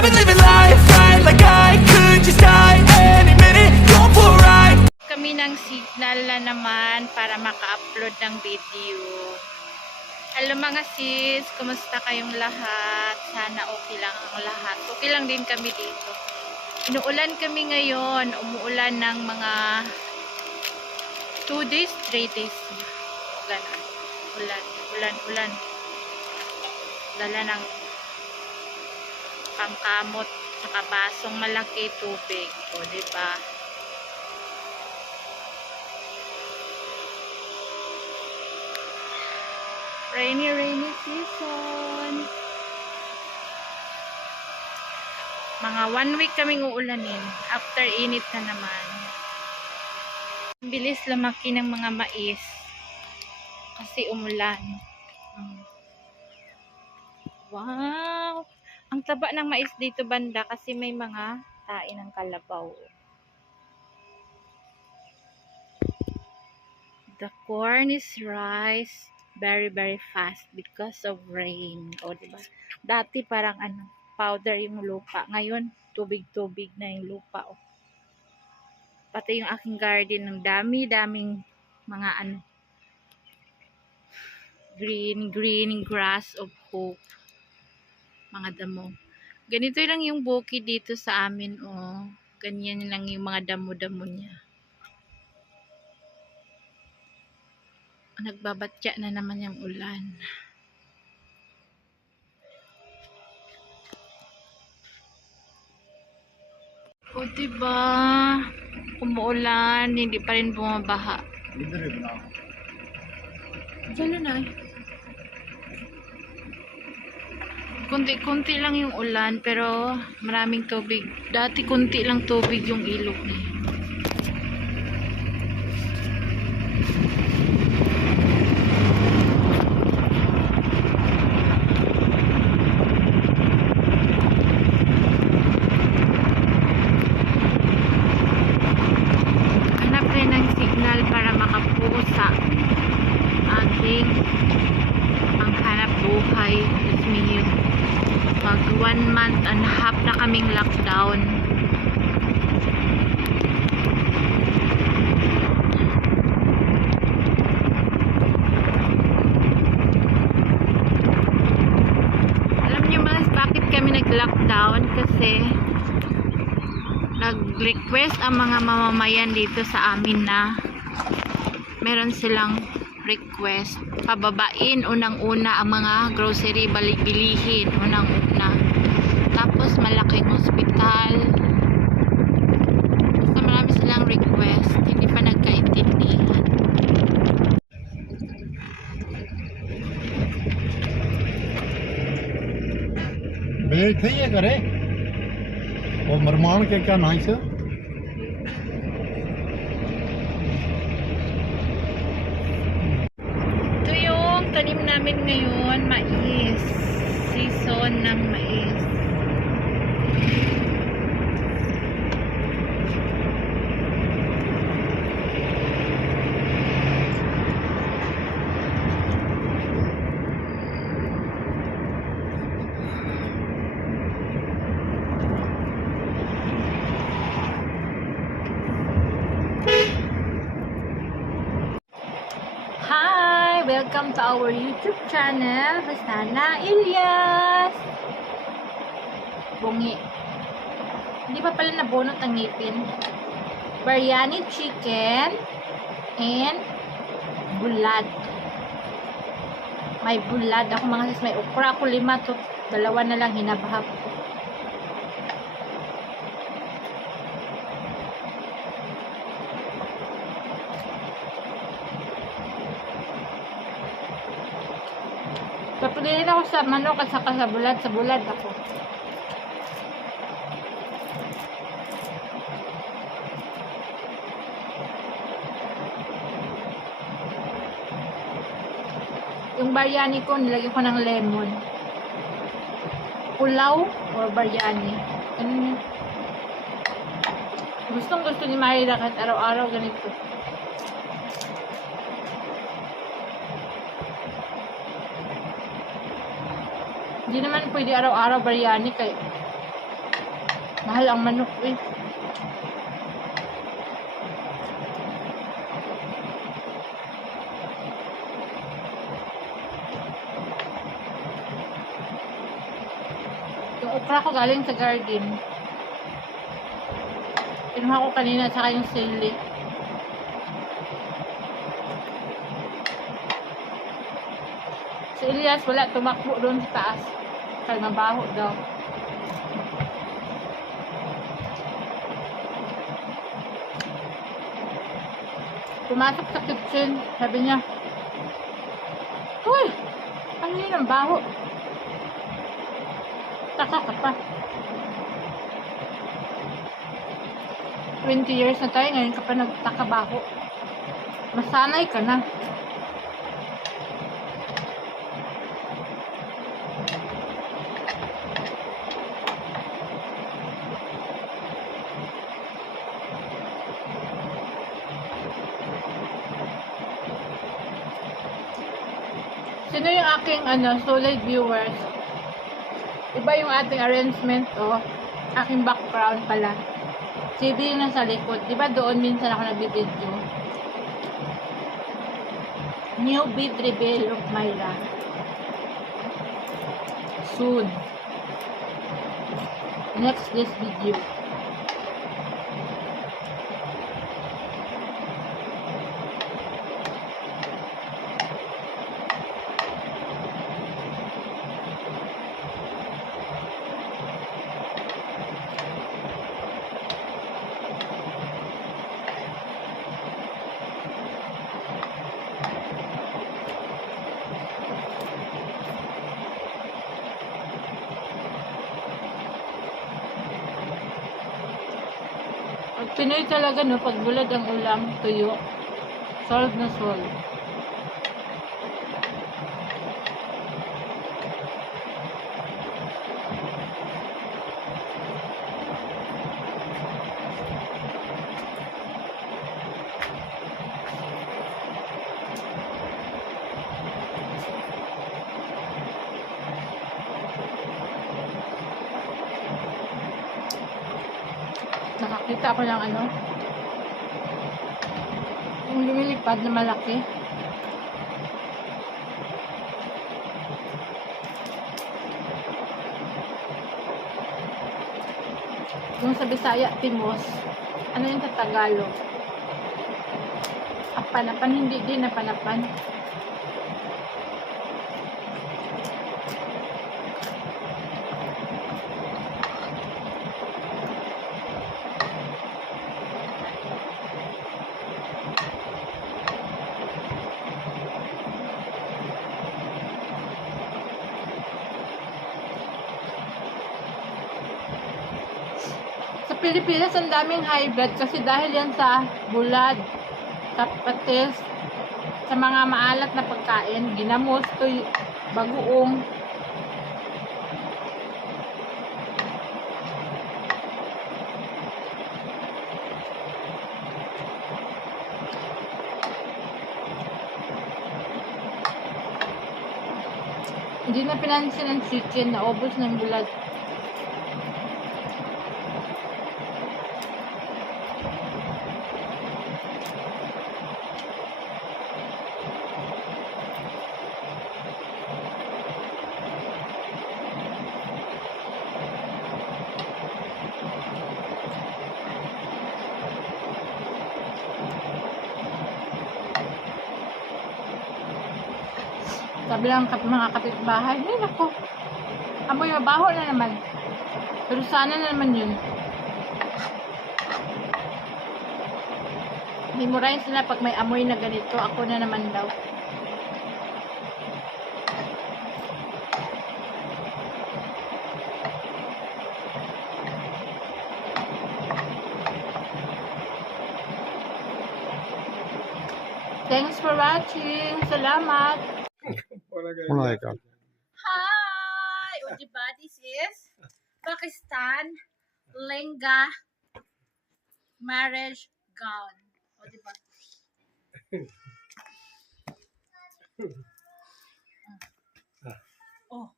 I've been living life right like I could just die any minute, going for a ride. Kami ng signal na naman para maka-upload ng video. Hello mga sis, kumusta kayong lahat? Sana okay lang ang lahat. Okay lang din kami dito. Inuulan kami ngayon, umuulan ng mga 2 days, 3 days. Ganun. Ulan. Dala ng pangkamot, saka basong malaki tubig. O, diba? Rainy season. Mga 1 week kaming uulanin. After init na naman. Bilis lumaki ng mga mais. Kasi umulan. Wow! Ang taba ng mais dito banda kasi may mga tae ng kalabaw. The corn is rise very fast because of rain. O, diba? Dati parang powder yung lupa. Ngayon, tubig-tubig na yung lupa. O. Pati yung aking garden, ng dami-daming mga green grass of hope. Mga damo. Ganito lang yung bukid dito sa amin. O. Ganyan lang yung mga damo-damo niya. Nagbabatya na naman yung ulan. O diba, umuulan, hindi pa rin bumabaha. Diyan na. Kunti-kunti lang yung ulan, pero maraming tubig. Dati kunti lang tubig yung ilog na yun. Para makabuo sa ating panghanap buhay. Mag 1 month and a half na kaming lockdown. Alam niyo ba bakit kami nag-lockdown? Kasi nag-request ang mga mamamayan dito sa amin na meron silang request pababain unang-una ang mga grocery bilihin unang-una, tapos malaking hospital. So marami silang request, hindi pa nagkaintindihan. मेल थे ये करे और मरमान के क्या नाम से Ito yung tanim namin ngayon, mais. Season ng mais. Hi! Welcome to our YouTube channel, Rosana Ilyas. Bungi. Hindi pa pala nabunot ang ngipin. Biryani chicken and bulad. May bulad. Ako mga sis, may okra ako 5 to. 2 na lang hinabhap ko. Papagilin ako sa manok at saka sa bulad. Sa bulad ako. Yung biryani ko, nilagyan ko ng lemon. Pulaw or biryani. Gustong gusto ni Marida kahit araw-araw ganito. Hindi naman pwede araw-araw biryani kay Mahal ang manok eh. Yung okra ko galing sa garden. Kinuha ko kanina tsaka yung sili. Si Elias wala tumakbo doon sa taas. Kaya mabaho daw. Pumasok sa kitchen. Sabi niya, uy! Ano yun ang baho? Taka ka pa. 20 years na tayo, ngayon ka pa nagtakabaho. Masanay ka na. Sino yung aking solid viewers? Iba yung ating arrangement aking background pala. TV na sa likod. Diba doon minsan ako nag-video? New bid reveal of Myra. Soon. Next this video. Pinoy talaga no, pag bulad ang ulam, tuyo. Solve na solve. Nakakita ako ng yung lumilipad na malaki. Yung sa Bisaya, Timos. Ano yung sa Tagalog? Apanapan, hindi din napanapan. Pilipinas ang daming high blood kasi dahil yan sa bulad, sa patis, sa mga maalat na pagkain, ginamos, bagoong. Hindi na pinansin ang chicken, naubos ng bulad. Sabi lang mga kapitbahay, ay nako, amoy mabaho na naman. Pero sana na naman yun. Memorize nila pag may amoy na ganito, ako na naman daw. Thanks for watching. Salamat. Wala ka. Hi! O diba, this is Pakistan Lenga marriage gown. O diba? Oh.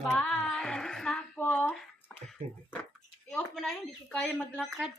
Bye! Alis na ako. I-off mo na yun, hindi ko kaya maglakad.